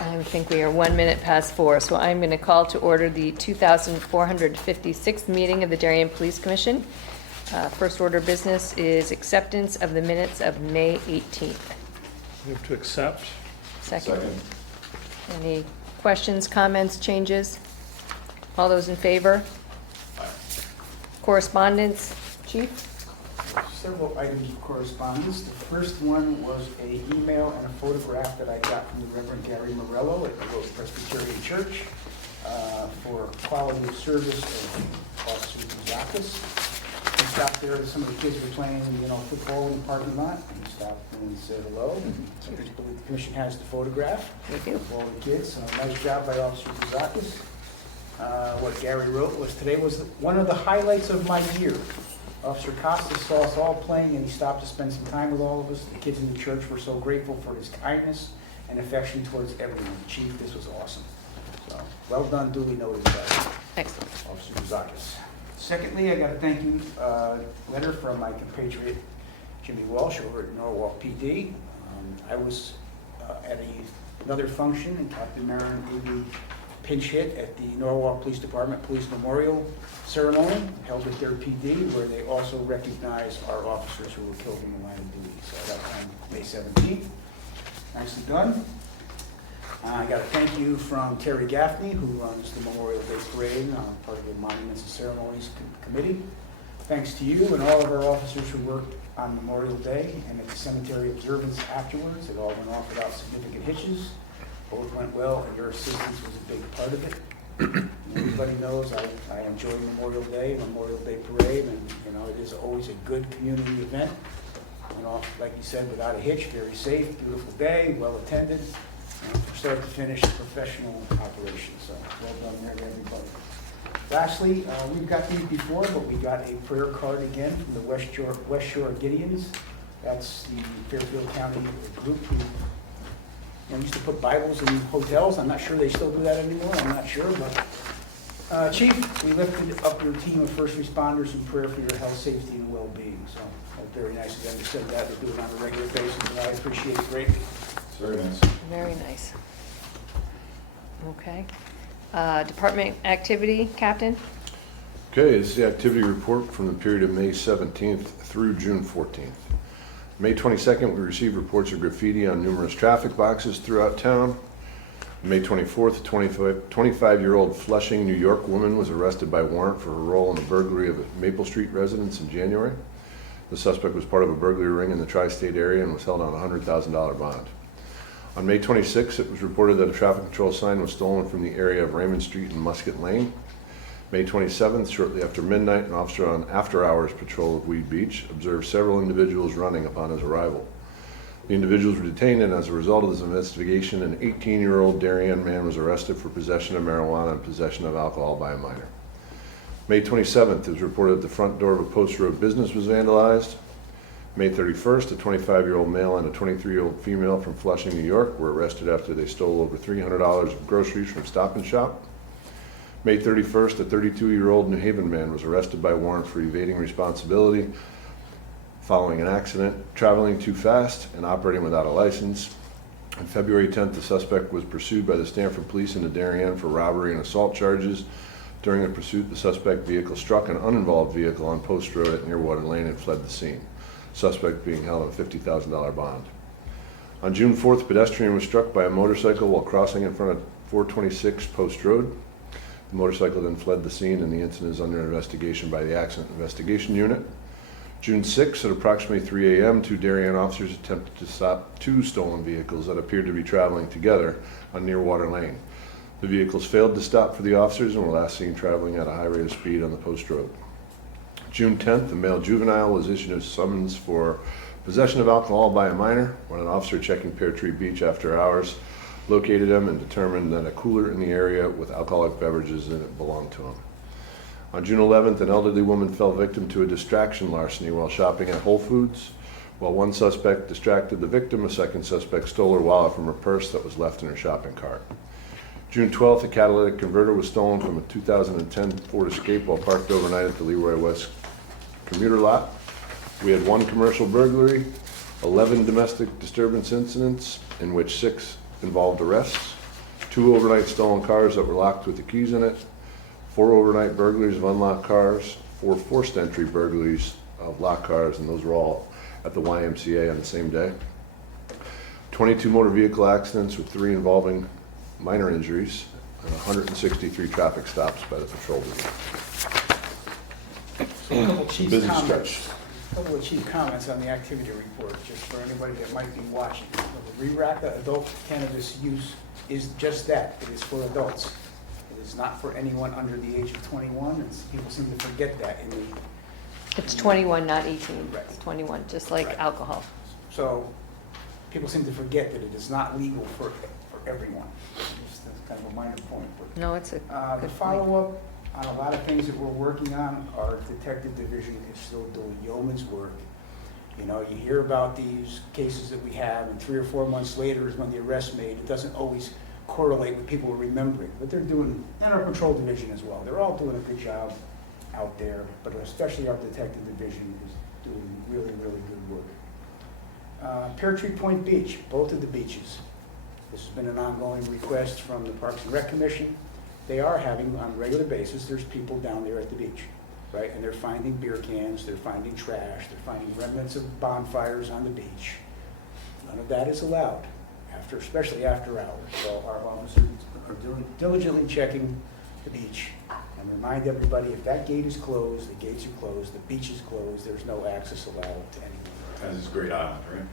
I think we are 1 minute past 4, so I'm going to call to order the 2,456th meeting of the Darien Police Commission. First order of business is acceptance of the minutes of May 18th. Move to accept. Second. Any questions, comments, changes? All those in favor? Correspondence, Chief? Several items of correspondence. The first one was an email and a photograph that I got from the Reverend Gary Morello at the Rose Presbyterian Church for quality of service of Officer Buzakis. He stopped there, some of the kids were playing, football in the parking lot, and he stopped and said hello. And I believe the commission has the photograph We do. of all the kids. So nice job by Officer Buzakis. What Gary wrote was, today was one of the highlights of my year. Officer Costas saw us all playing and he stopped to spend some time with all of us. The kids in the church were so grateful for his kindness and affection towards everyone. Chief, this was awesome. So, well done, duly noted by Excellent. Officer Buzakis. Secondly, I got a thank you letter from my compatriot Jimmy Walsh over at Norwalk PD. I was at another function and Captain Marin gave me pinch hit at the Norwalk Police Department Police Memorial Ceremony held at their PD, where they also recognize our officers who were killed in the line of duty. So that was on May 17th. Nicely done. I got a thank you from Terry Gaffney, who runs the Memorial Day Parade, part of the Monuments and Ceremonies Committee. Thanks to you and all of our officers who worked on Memorial Day and at the cemetery observance afterwards. It all went off without significant hitches. Both went well, and your assistance was a big part of it. Everybody knows I enjoy Memorial Day Parade, and it is always a good community event. Went off, like you said, without a hitch, very safe, beautiful day, well attended, from start to finish, professional operation. So well done there to everybody. Lastly, we've got these before, but we got a prayer card again from the West Shore Gideons. That's the Fairfield County group who used to put Bibles in hotels. I'm not sure they still do that anymore. I'm not sure, but Chief, we lifted up your team of first responders in prayer for your health, safety, and well-being. So very nice of them to send that. They do it on a regular basis, and I appreciate it greatly. It's very nice. Very nice. Okay. Department activity, Captain? Okay, this is the activity report from the period of May 17th through June 14th. May 22nd, we received reports of graffiti on numerous traffic boxes throughout town. May 24th, a 25-year-old Flushing, New York woman was arrested by warrant for her role in the burglary of a Maple Street residence in January. The suspect was part of a burglary ring in the tri-state area and was held on a $100,000 bond. On May 26th, it was reported that a traffic control sign was stolen from the area of Raymond Street and Musket Lane. May 27th, shortly after midnight, an officer on after-hours patrol of Weed Beach observed several individuals running upon his arrival. The individuals were detained, and as a result of this investigation, an 18-year-old Darien man was arrested for possession of marijuana and possession of alcohol by a minor. May 27th, it was reported that the front door of a Post Road business was vandalized. May 31st, a 25-year-old male and a 23-year-old female from Flushing, New York were arrested after they stole over $300 of groceries from Stop and Shop. May 31st, a 32-year-old New Haven man was arrested by warrant for evading responsibility following an accident, traveling too fast, and operating without a license. On February 10th, the suspect was pursued by the Stanford Police into Darien for robbery and assault charges. During the pursuit, the suspect vehicle struck an uninvolved vehicle on Post Road at Nearwater Lane and fled the scene. Suspect being held on a $50,000 bond. On June 4th, a pedestrian was struck by a motorcycle while crossing in front of 426 Post Road. The motorcycle then fled the scene, and the incident is under investigation by the Accident Investigation Unit. June 6th, at approximately 3 a.m., two Darien officers attempted to stop two stolen vehicles that appeared to be traveling together on Nearwater Lane. The vehicles failed to stop for the officers and were last seen traveling at a high rate of speed on the Post Road. June 10th, a male juvenile was issued a summons for possession of alcohol by a minor when an officer checking Pear Tree Beach after hours located him and determined that a cooler in the area with alcoholic beverages in it belonged to him. On June 11th, an elderly woman fell victim to a distraction larceny while shopping at Whole Foods. While one suspect distracted the victim, a second suspect stole her wallet from her purse that was left in her shopping cart. June 12th, a catalytic converter was stolen from a 2010 Ford Escape while parked overnight at the Leroy West commuter lot. We had one commercial burglary, 11 domestic disturbance incidents, in which 6 involved arrests. 2 overnight stolen cars that were locked with the keys in it, 4 overnight burglaries of unlocked cars, 4 forced entry burglaries of locked cars, and those were all at the YMCA on the same day. 22 motor vehicle accidents with 3 involving minor injuries, and 163 traffic stops by the patrol division. So a couple chief Busy comments. stretch. A couple of chief comments on the activity report, just for anybody that might be watching. The RERACA adult cannabis use is just that, it is for adults. It is not for anyone under the age of 21, and people seem to forget that in the, It's 21, not 18. Right. It's 21, just like Right. alcohol. so people seem to forget that it is not legal for everyone. Just kind of a minor point, but No, it's a the good point. follow-up on a lot of things that we're working on, our detective division is still doing yeoman's work. You know, you hear about these cases that we have, and 3 or 4 months later is when the arrest's made. It doesn't always correlate with people remembering, but they're doing, and our patrol division as well. They're all doing a good job out there, but especially our detective division is doing really, really good work. Pear Tree Point Beach, both of the beaches. This has been an ongoing request from the Parks and Rec Commission. They are having, on a regular basis, there's people down there at the beach, right? And they're finding beer cans, they're finding trash, they're finding remnants of bonfires on the beach. None of that is allowed, especially after hours. So our officers are diligently checking the beach and remind everybody, if that gate is closed, the gates are closed, the beach is closed, there's no access allowed to anyone. As is Great Island, right?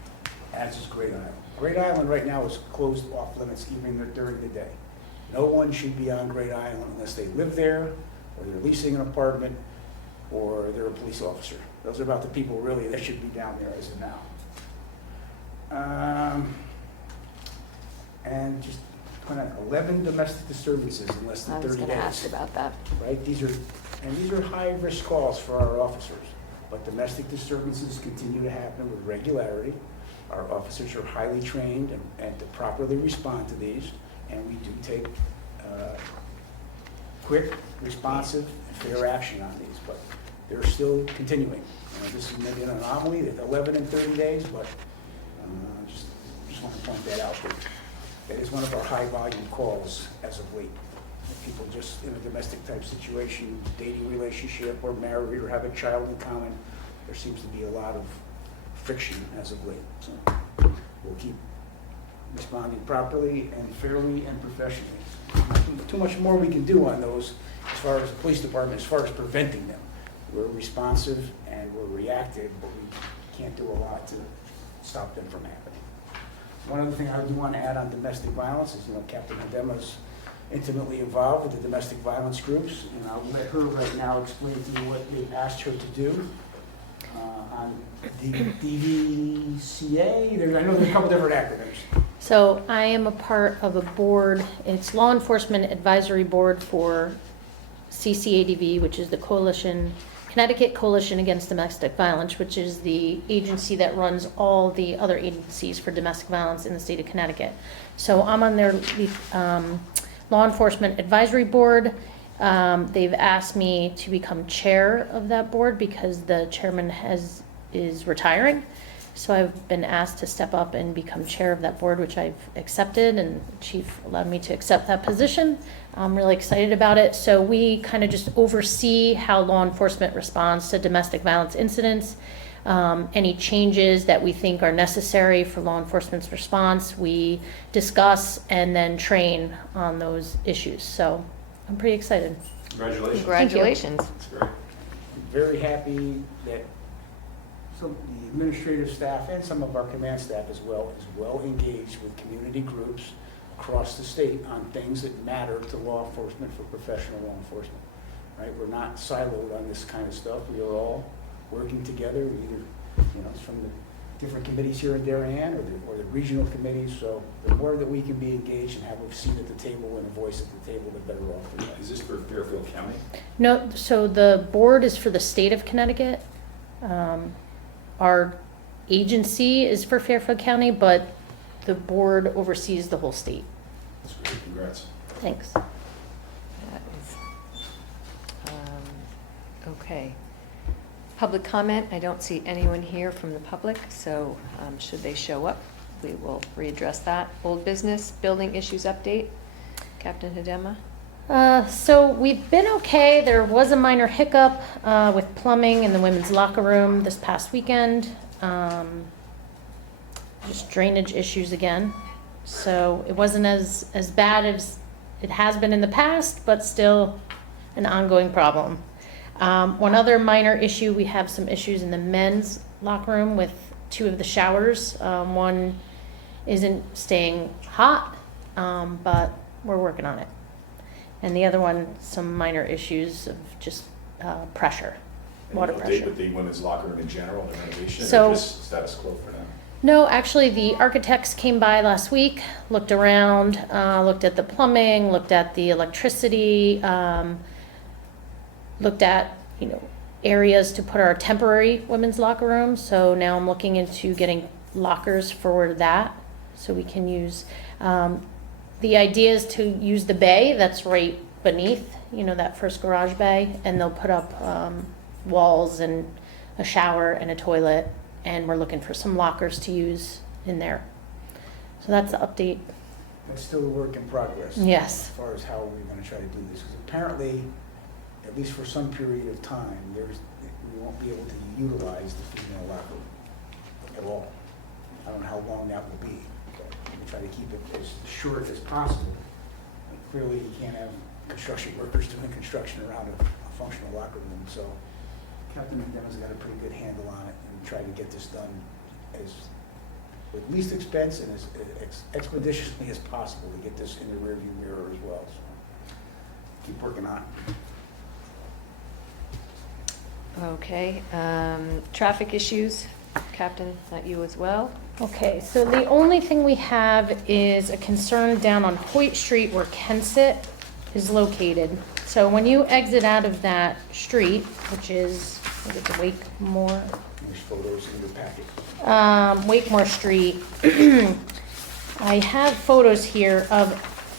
As is Great Island. Great Island right now is closed off limits even during the day. No one should be on Great Island unless they live there, or they're leasing an apartment, or they're a police officer. Those are about the people really that should be down there as of now. And just kind of 11 domestic disturbances in less I than was 30 going to ask days. about that. Right, these are high-risk calls for our officers, but domestic disturbances continue to happen with regularity. Our officers are highly trained and to properly respond to these, and we do take quick, responsive, and fair action on these, but they're still continuing. This is maybe an anomaly, that 11 in 30 days, but just want to point that out. That is one of our high-volume calls as of late. People just in a domestic type situation, dating relationship, or married, or have a child in common, there seems to be a lot of friction as of late. So we'll keep responding properly and fairly and professionally. Too much more we can do on those as far as the police department, as far as preventing them. We're responsive and we're reactive, but we can't do a lot to stop them from happening. One other thing I do want to add on domestic violence is, Captain Hadema's intimately involved with the domestic violence groups, and I'll let her right now explain to you what they asked her to do on DVCA. I know there's a couple different acronyms. So I am a part of a board, it's Law Enforcement Advisory Board for CCADV, which is the Connecticut Coalition Against Domestic Violence, which is the agency that runs all the other agencies for domestic violence in the state of Connecticut. So I'm on their Law Enforcement Advisory Board. They've asked me to become chair of that board because the chairman is retiring. So I've been asked to step up and become chair of that board, which I've accepted, and the chief allowed me to accept that position. I'm really excited about it. So we kind of just oversee how law enforcement responds to domestic violence incidents. Any changes that we think are necessary for law enforcement's response, we discuss and then train on those issues. So I'm pretty excited. Congratulations. Congratulations. That's great. I'm very happy that some of the administrative staff and some of our command staff as well is well engaged with community groups across the state on things that matter to law enforcement for professional law enforcement. Right? We're not siloed on this kind of stuff. We are all working together, either it's from the different committees here in Darien or the regional committees. So the more that we can be engaged and have a seat at the table and a voice at the table, the better off we are. Is this for Fairfield County? No, so the board is for the state of Connecticut. Our agency is for Fairfield County, but the board oversees the whole state. That's great. Congrats. Thanks. That is, okay. Public comment, I don't see anyone here from the public, so should they show up, we will readdress that. Old business, building issues update. Captain Hidema? So we've been okay. There was a minor hiccup with plumbing in the women's locker room this past weekend. Just drainage issues again. So it wasn't as bad as it has been in the past, but still an ongoing problem. One other minor issue, we have some issues in the men's locker room with 2 of the showers. One isn't staying hot, but we're working on it. And the other one, some minor issues of just pressure, water Any update pressure. with the women's locker room in general, the renovation, So- or just status quo for now? No, actually, the architects came by last week, looked around, looked at the plumbing, looked at the electricity, looked at, areas to put our temporary women's locker room. So now I'm looking into getting lockers for that, so we can use, the idea is to use the bay that's right beneath, that first garage bay, and they'll put up walls and a shower and a toilet, and we're looking for some lockers to use in there. So that's the update. That's still a work in progress. Yes. As far as how we're gonna try to do this, because apparently, at least for some period of time, we won't be able to utilize the female locker room at all. I don't know how long that will be, but we'll try to keep it as short as possible. And clearly, you can't have construction workers doing construction around a functional locker room, so Captain McDonough's got a pretty good handle on it, and try to get this done as, with least expense and as expeditiously as possible to get this in the rearview mirror as well, so keep working on it. Okay, traffic issues, Captain, that you as well? Okay, so the only thing we have is a concern down on Hoyt Street where Kensett is located. So when you exit out of that street, which is, I think it's Wakemore, There's photos in your packet. Wakemore Street, I have photos here of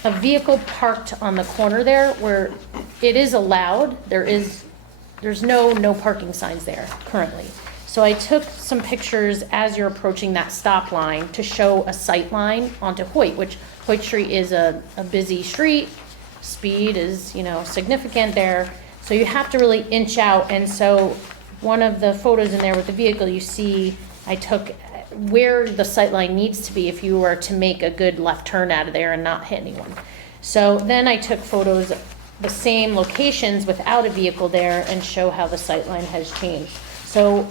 a vehicle parked on the corner there where it is allowed. There's no parking signs there currently. So I took some pictures as you're approaching that stop line to show a sight line onto Hoyt, which Hoyt Street is a busy street. Speed is, significant there. So you have to really inch out. And so one of the photos in there with the vehicle, you see I took where the sight line needs to be if you were to make a good left turn out of there and not hit anyone. So then I took photos of the same locations without a vehicle there and show how the sight line has changed. So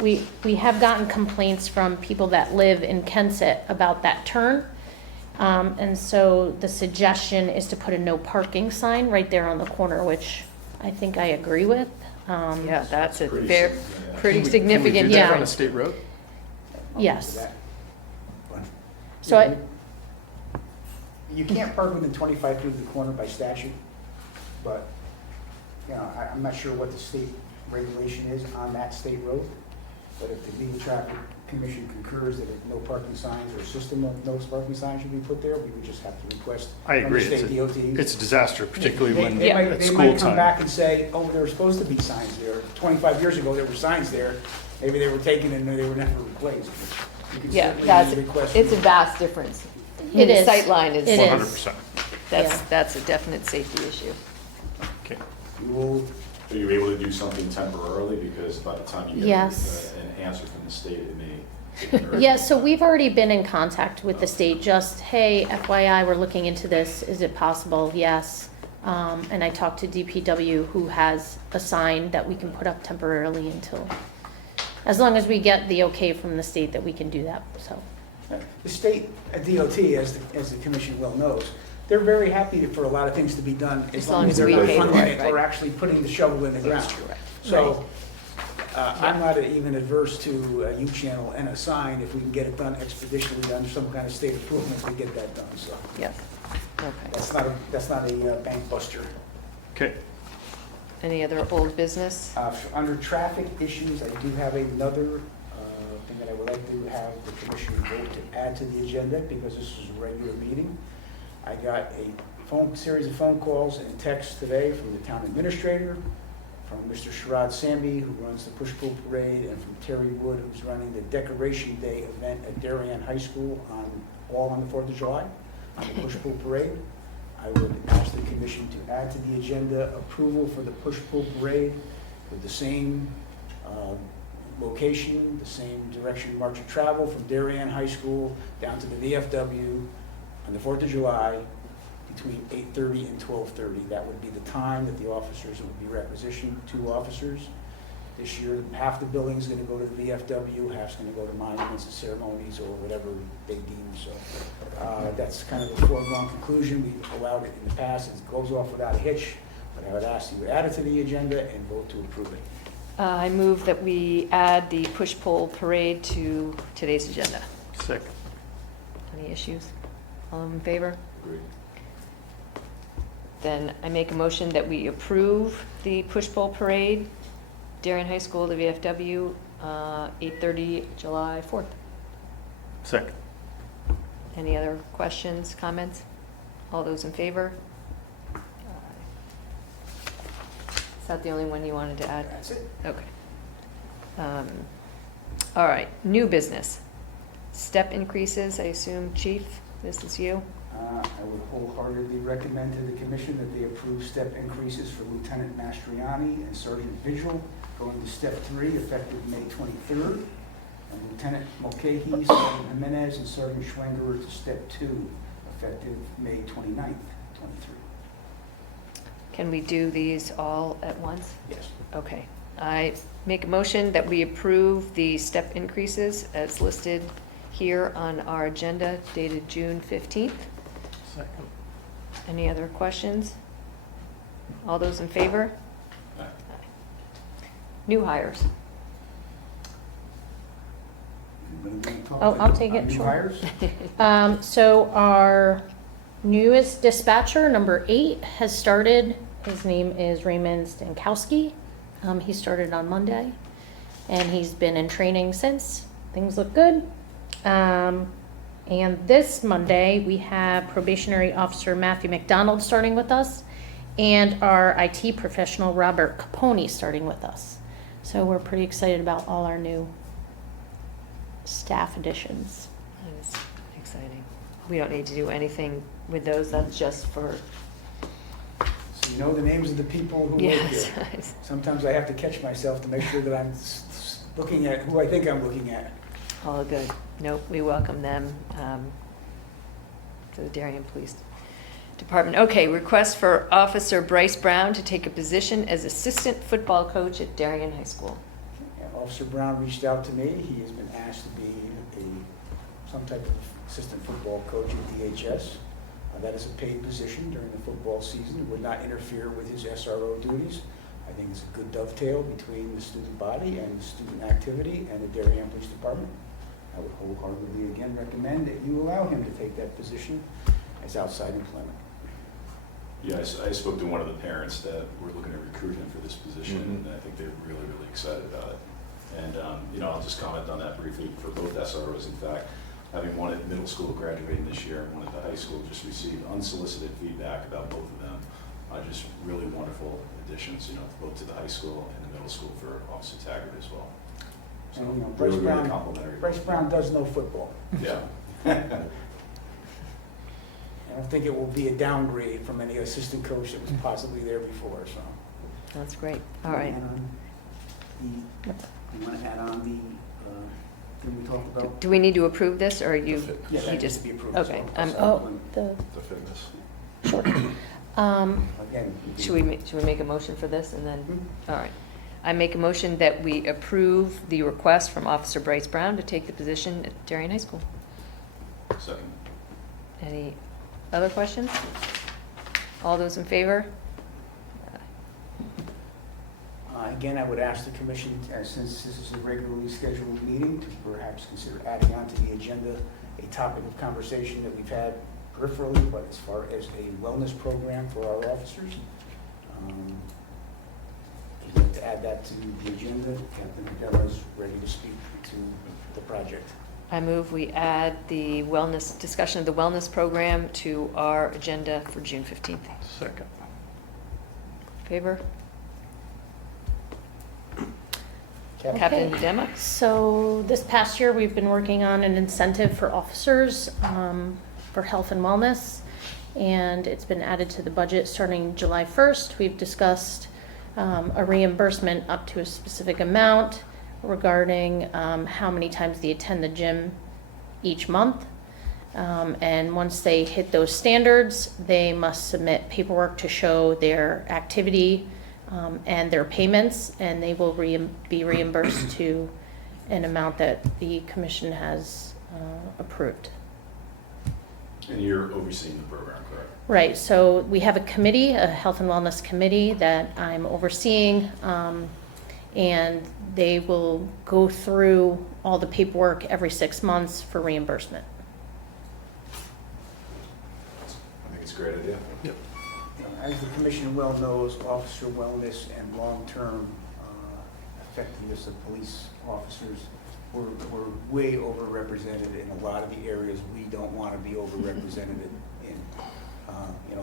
we have gotten complaints from people that live in Kensett about that turn. And so the suggestion is to put a no parking sign right there on the corner, which I think I agree with. Yeah, that's a Pretty very, sig- yeah. pretty Can we significant do that Yeah. on a state road? Yes. That- So You can't park within 25 feet of the corner by statute, but, I'm not sure what the state regulation is on that state road. But if the legal traffic commission concurs that no parking signs or system of no parking signs should be put there, we would just have to request. I from the agree. state DOT. It's a disaster, particularly when They at might school come time. back and say, oh, there were supposed to be signs there. 25 years ago, there were signs there. Maybe they were taken and they were never replaced. You can yeah, certainly request- it's a vast difference. It The is. Sightline is. It is. 100%. That's, Yeah. that's a definite safety issue. Okay. You will, Are you able to do something temporarily, because by the time you get Yes. an answer from the state, it may take an urgent Yeah, so time. we've already been in contact with the state, just, hey, FYI, we're looking into this, is it possible? Yes. And I talked to DPW, who has a sign that we can put up temporarily until, as long as we get the okay from the state that we can do that, so. the state DOT, as the commission well knows, they're very happy for a lot of things to be done as long as they're we not pay for funding it, it or right. actually putting the shovel in the ground. So, I'm not even adverse to a U-channel and a sign if we can get it done expeditiously under some kind of state improvement to get that done, so. Yes, okay. That's not a bank buster. Okay. Any other old business? Under traffic issues, I do have another thing that I would like to have the commission vote to add to the agenda, because this is a regular meeting. I got a series of phone calls and texts today from the town administrator, from Mr. Sherrod Samby, who runs the Push-Pull Parade, and from Terry Wood, who's running the Decoration Day event at Darien High School all on the 4th of July, on the Push-Pull Parade. I would ask the commission to add to the agenda approval for the push-pull parade with the same location, the same direction march of travel from Darien High School down to the VFW on the 4th of July between 8:30 and 12:30. That would be the time that the officers would be requisitioned, 2 officers. This year, half the building's going to go to the VFW, half's going to go to monuments and ceremonies or whatever they deem. So that's kind of a foregone conclusion. We've allowed it in the past. It goes off without a hitch. But I would ask you to add it to the agenda and vote to approve it. I move that we add the push-pull parade to today's agenda. Second. Any issues? All in favor? Agreed. Then I make a motion that we approve the push-pull parade, Darien High School, the VFW, 8:30, July 4th. Second. Any other questions, comments? All those in favor? Is that the only one you wanted to add? That's it. Okay. All right, new business. Step increases, I assume, Chief, this is you. I would wholeheartedly recommend to the commission that they approve step increases for Lieutenant Mastriani and Sergeant Vigil going to step 3 effective May 23rd. And Lieutenant Mulcahy, Sergeant Jimenez, and Sergeant Schwengerer to step 2 effective May 29th, 23. Can we do these all at once? Yes. Okay. I make a motion that we approve the step increases as listed here on our agenda dated June 15th. Second. Any other questions? All those in favor? Aye. New hires. Anybody wanna talk Oh, I'll about take it, new sure. hires? So our newest dispatcher, number 8, has started. His name is Raymond Stankowski. He started on Monday, and he's been in training since. Things look good. And this Monday, we have probationary officer Matthew McDonald starting with us, and our IT professional Robert Capone starting with us. So we're pretty excited about all our new staff additions. That is exciting. We don't need to do anything with those, that's just for, So you know the names of the people who work yes. here. Sometimes I have to catch myself to make sure that I'm looking at who I think I'm looking at. All good. Nope, we welcome them to the Darien Police Department. Okay, request for Officer Bryce Brown to take a position as assistant football coach at Darien High School. And Officer Brown reached out to me. He has been asked to be some type of assistant football coach at DHS. That is a paid position during the football season. It would not interfere with his SRO duties. I think it's a good dovetail between the student body and the student activity and the Darien Police Department. I would wholeheartedly again recommend that you allow him to take that position as outside employment. Yeah, I spoke to one of the parents that were looking to recruit him for this position, and I think they're really, really excited about it. And, I'll just comment on that briefly for both SROs. In fact, having one at middle school graduating this year and one at the high school, just received unsolicited feedback about both of them. Just really wonderful additions, both to the high school and the middle school for Officer Taggart as well. So And, Bryce really, really Brown, complimentary. Bryce Brown does know football. Yeah. I don't think it will be a downgrade from any assistant coach that was possibly there before, so. That's great. All right. You want to add on the thing we talked about? Do we need to approve this, or you? The Yeah, he that needs just to be approved as Okay. well. Oh, the, The fitness. sure. Again. Should we make a motion for this and then? Mhm. All right. I make a motion that we approve the request from Officer Bryce Brown to take the position at Darien High School. Second. Any other questions? All those in favor? Again, I would ask the commission, since this is a regularly scheduled meeting, to perhaps consider adding onto the agenda a topic of conversation that we've had peripherally, but as far as a wellness program for our officers. If you'd like to add that to the agenda, Captain Adela is ready to speak to the project. I move we add the discussion of the wellness program to our agenda for June 15th. Second. Favor? Captain? Captain Okay. Dema? So this past year, we've been working on an incentive for officers for health and wellness. and it's been added to the budget starting July 1st. We've discussed a reimbursement up to a specific amount regarding how many times they attend the gym each month. And once they hit those standards, they must submit paperwork to show their activity and their payments, and they will be reimbursed to an amount that the commission has approved. And you're overseeing the program, correct? Right, so we have a committee, a health and wellness committee that I'm overseeing, and they will go through all the paperwork every 6 months for reimbursement. I think it's a great idea. Yep. As the commission well knows, officer wellness and long-term effectiveness of police officers, we're way overrepresented in a lot of the areas we don't want to be overrepresented in.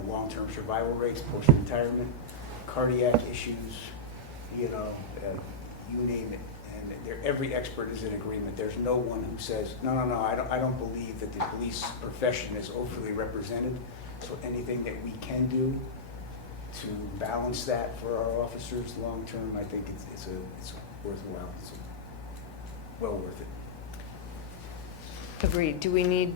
Long-term survival rates, post-retirement, cardiac issues, you name it. And every expert is in agreement. There's no one who says, no, I don't believe that the police profession is overly represented. So anything that we can do to balance that for our officers long-term, I think it's worthwhile. It's well worth it. Agreed. Do we need,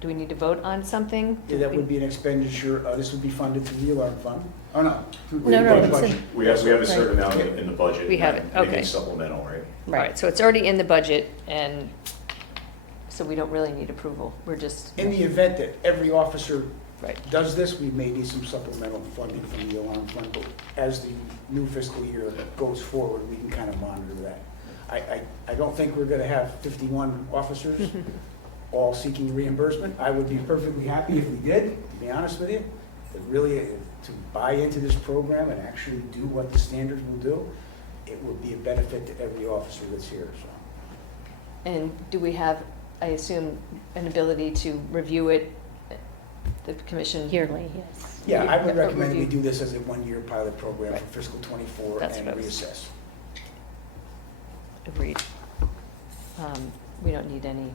do we need to vote on something? Yeah, that would be an expenditure, this would be funded through the alarm fund. Oh, no. through the No, it's budget. in- We have a certain Right. amount in the budget. We have it, okay. Anything supplemental, right? All right, so it's already in the budget, and so we don't really need approval. We're just, In the event that every officer right. does this, we may need some supplemental funding from the alarm fund, but as the new fiscal year goes forward, we can kind of monitor that. I don't think we're gonna have 51 officers all seeking reimbursement. I would be perfectly happy if we did, to be honest with you. But really, to buy into this program and actually do what the standards will do, it would be a benefit to every officer that's here, so. And do we have, I assume, an ability to review it, the commission? Yearly, yes. Yeah, I would Yeah, recommend we review. do this as a one-year pilot program for fiscal '24 That's and what I was- reassess. Agreed. We don't need any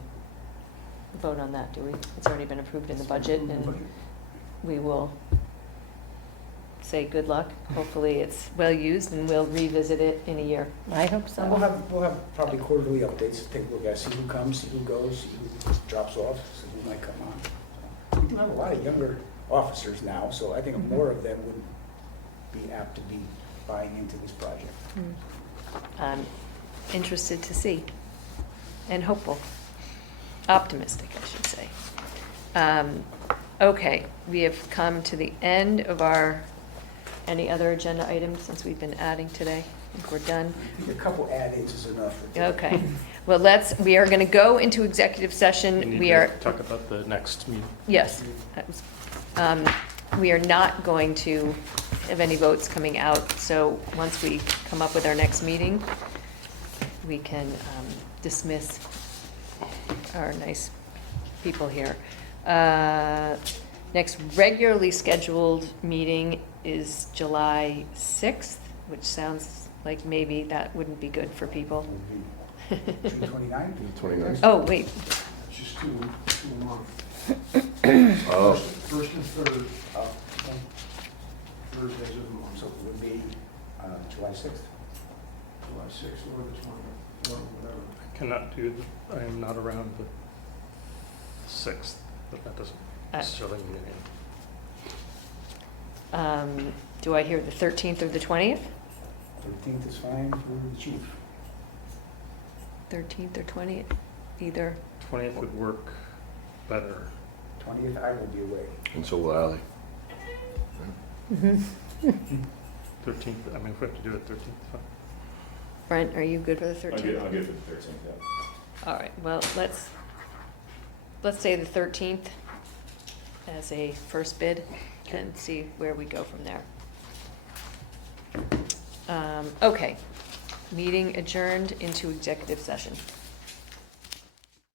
vote on that, do we? It's already been approved in the budget, and we will say good luck. Hopefully it's well-used, and we'll revisit it in a year. I hope So we'll so. have probably quarterly updates, take a look at, see who comes, see who goes, see who drops off, see who might come on. We do have a lot of younger officers now, so I think more of them would be apt to be buying into this project. I'm interested to see, and hopeful, optimistic, I should say. Okay, we have come to the end of any other agenda items since we've been adding today? I think we're done. I think a couple add-ins is enough. Okay, well, we are going to go into executive We session. need We to are, talk about the next meeting. yes. We are not going to have any votes coming out, so once we come up with our next meeting, we can dismiss our nice people here. Next regularly scheduled meeting is July 6th, which sounds like maybe that wouldn't be good for people. June 29th? 29th. Oh, wait, It's just too long. Oh, First and third Okay. Thursdays of the month, So it would be July 6th. July 6th or the 20th, or whatever. I cannot do, I am not around the 6th, but that doesn't necessarily mean anything. do I hear the 13th or the 20th? 13th is fine for the chief. 13th or 20th, either. 20th would work better. 20th, I will be away. and so will Ally. 13th, I mean, if we have to do it 13th, fine. Brent, are you good for the 13th? I'll get for the 13th, yeah. All right, well, let's say the 13th as a first bid and see where we go from there. Okay, meeting adjourned into executive session.